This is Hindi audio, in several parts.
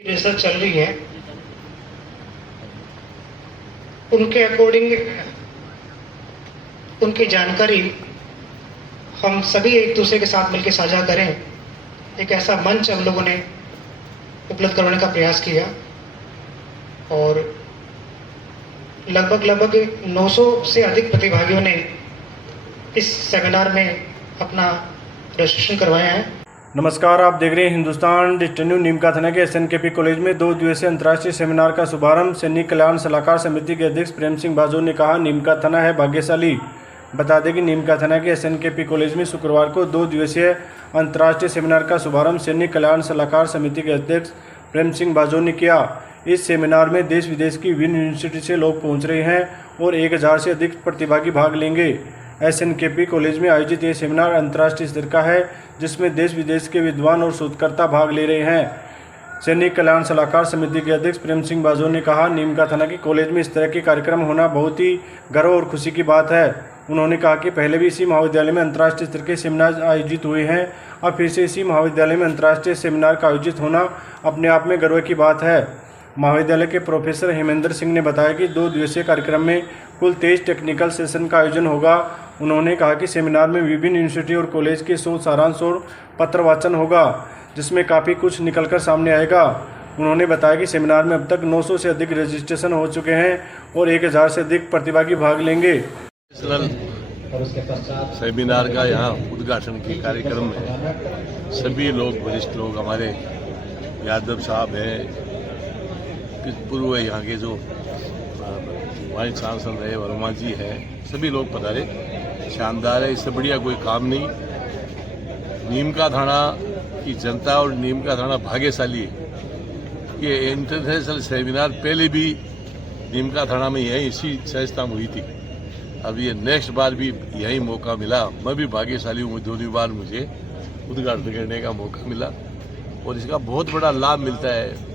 रिसर्च चल रही है उनके अकॉर्डिंग उनकी जानकारी हम सभी एक दूसरे के साथ मिलकर साझा करें। एक ऐसा मंच हम लोगों ने उपलब्ध करवाने का प्रयास किया और लगभग 900 से अधिक प्रतिभागियों ने इस सेमिनार में अपना रजिस्ट्रेशन करवाया है। नमस्कार, आप देख रहे हैं हिंदुस्तान डिजिटल न्यूज़। नीमका थाना के SNKP कॉलेज में 2 दिवसीय अंतर्राष्ट्रीय सेमिनार का शुभारंभ सैनिक कल्याण सलाहकार समिति के अध्यक्ष प्रेम सिंह बाजोर ने कहा। नीमका थाना है भाग्यशाली। बता दें कि नीमका थाना के SNKP कॉलेज में शुक्रवार को 2 दिवसीय अंतर्राष्ट्रीय सेमिनार का शुभारंभ सैनिक कल्याण सलाहकार समिति के अध्यक्ष प्रेम सिंह बाजोर ने किया। इस सेमिनार में देश विदेश की विभिन्न यूनिवर्सिटी से लोग पहुँच रहे हैं और 1000 से अधिक प्रतिभागी भाग लेंगे। SNKP कॉलेज में आयोजित ये सेमिनार अंतर्राष्ट्रीय स्तर का है, जिसमें देश विदेश के विद्वान और शोधकर्ता भाग ले रहे हैं। सैनिक कल्याण सलाहकार समिति के अध्यक्ष प्रेम सिंह बाजोर ने कहा, नीमका थाना के कॉलेज में इस तरह के कार्यक्रम होना बहुत ही गर्व और खुशी की बात है। उन्होंने कहा कि पहले भी इसी महाविद्यालय में अंतर्राष्ट्रीय स्तर के सेमिनार आयोजित हुए हैं, अब फिर से इसी महाविद्यालय में अंतर्राष्ट्रीय सेमिनार का आयोजित होना अपने आप में गर्व की बात है। महाविद्यालय के प्रोफेसर हेमेंद्र सिंह ने बताया कि 2 दिवसीय कार्यक्रम में कुल 23 टेक्निकल सेशन का आयोजन होगा। उन्होंने कहा कि सेमिनार में विभिन्न यूनिवर्सिटी और कॉलेज के शोध सारांश और पत्र वाचन होगा, जिसमें काफ़ी कुछ निकलकर सामने आएगा। उन्होंने बताया कि सेमिनार में अब तक 900 से अधिक रजिस्ट्रेशन हो चुके हैं और 1000 से अधिक प्रतिभागी भाग लेंगे। सेमिनार का यहाँ उद्घाटन के कार्यक्रम में सभी लोग, वरिष्ठ लोग, हमारे यादव साहब हैं, पूर्व यहाँ के जो वाइस चांसलर रहे वर्मा जी हैं, सभी लोग पधारे। शानदार है, इससे बढ़िया कोई काम नहीं। नीमका थाना की जनता और नीमका थाना भाग्यशाली है। ये इंटरनेशनल सेमिनार पहले भी नीमका थाना में यही इसी संस्था में हुई थी। अब ये नेक्स्ट बार भी यही मौका मिला। मैं भी भाग्यशाली हूँ, 2 बार मुझे उद्घाटन करने का मौका मिला और इसका बहुत बड़ा लाभ मिलता है।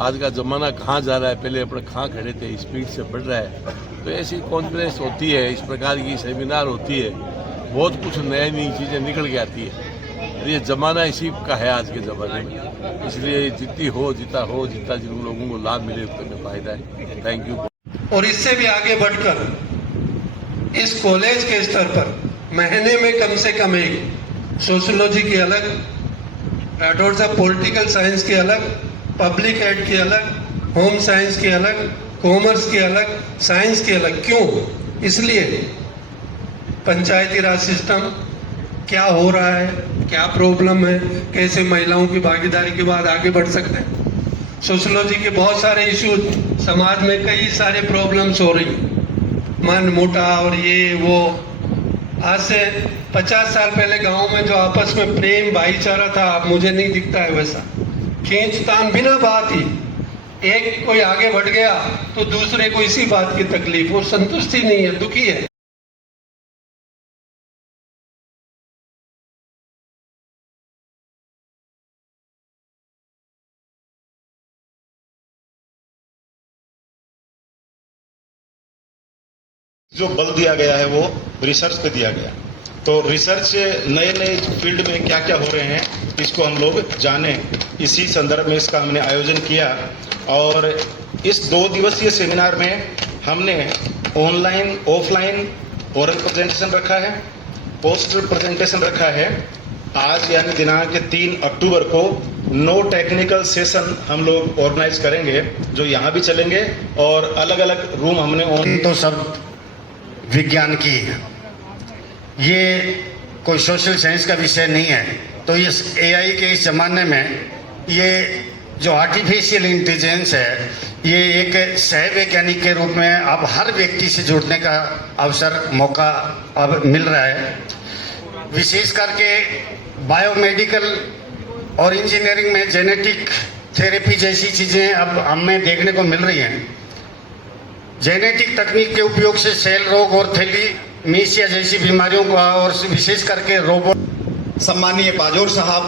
आज का ज़माना कहाँ जा रहा है, पहले अपने कहाँ खड़े थे, स्पीड से बढ़ रहा है। तो ऐसी कॉन्फ्रेंस होती है, इस प्रकार की सेमिनार होती है, बहुत कुछ नई नई चीज़ें निकल के आती है। ये ज़माना इसी का है आज के ज़माने में, इसलिए जितना जिन लोगों को लाभ मिले उतना फ़ायदा है। Thank you. और इससे भी आगे बढ़कर इस कॉलेज के स्तर पर महीने में कम से कम एक सोशियोलॉजी की अलग, राठौड़ साहब पॉलिटिकल साइंस की अलग, पब्लिक एड की अलग, होम साइंस की अलग, कॉमर्स की अलग, साइंस की अलग। क्यों? इसलिए पंचायती राज सिस्टम क्या हो रहा है, क्या प्रॉब्लम है, कैसे महिलाओं की भागीदारी के बाद आगे बढ़ सकते हैं। सोशियोलॉजी के बहुत सारे इश्यूज, समाज में कई सारे प्रॉब्लम्स हो रही, मन मोटाव और ये वो। आज से 50 साल पहले गांव में जो आपस में प्रेम भाईचारा था, अब मुझे नहीं दिखता है वैसा। खींचतान बिना बात ही, एक कोई आगे बढ़ गया तो दूसरे को इसी बात की तकलीफ और संतुष्टि नहीं है, दुखी है। जो बल दिया गया है वो रिसर्च पे दिया गया। तो रिसर्च नए फील्ड में क्या क्या हो रहे हैं, इसको हम लोग जाने, इसी संदर्भ में इसका हमने आयोजन किया। और इस 2 दिवसीय सेमिनार में हमने ऑनलाइन, ऑफलाइन ओरल प्रेजेंटेशन रखा है, पोस्टर प्रेजेंटेशन रखा है। आज यानी दिनांक 3 अक्टूबर को 9 टेक्निकल सेशन हम लोग ऑर्गेनाइज करेंगे, जो यहाँ भी चलेंगे और अलग अलग रूम हमने तो सब विज्ञान की, ये कोई सोशल साइंस का विषय नहीं है। तो इस AI के इस ज़माने में ये जो आर्टिफिशियल इंटेलिजेंस है, ये एक सह वैज्ञानिक के रूप में अब हर व्यक्ति से जुड़ने का अवसर, मौका अब मिल रहा है। विशेष करके बायोमेडिकल और इंजीनियरिंग में जेनेटिक थेरेपी जैसी चीज़ें अब हमें देखने को मिल रही हैं। जेनेटिक तकनीक के उपयोग से सेल रोग और थैलीमीशिया जैसी बीमारियों का, और विशेष करके रोबोट। सम्मानीय बाजोर साहब,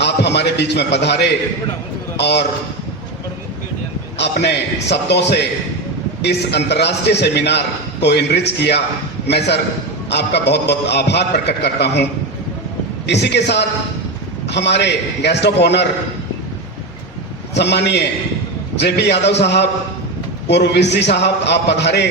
आप हमारे बीच में पधारे और अपने शब्दों से इस अंतर्राष्ट्रीय सेमिनार को इनरिच किया। मैं सर आपका बहुत बहुत आभार प्रकट करता हूं। इसी के साथ हमारे गेस्ट ऑफ ऑनर सम्मानीय जेपी यादव साहब, पूर्व वीसी साहब, आप पधारे।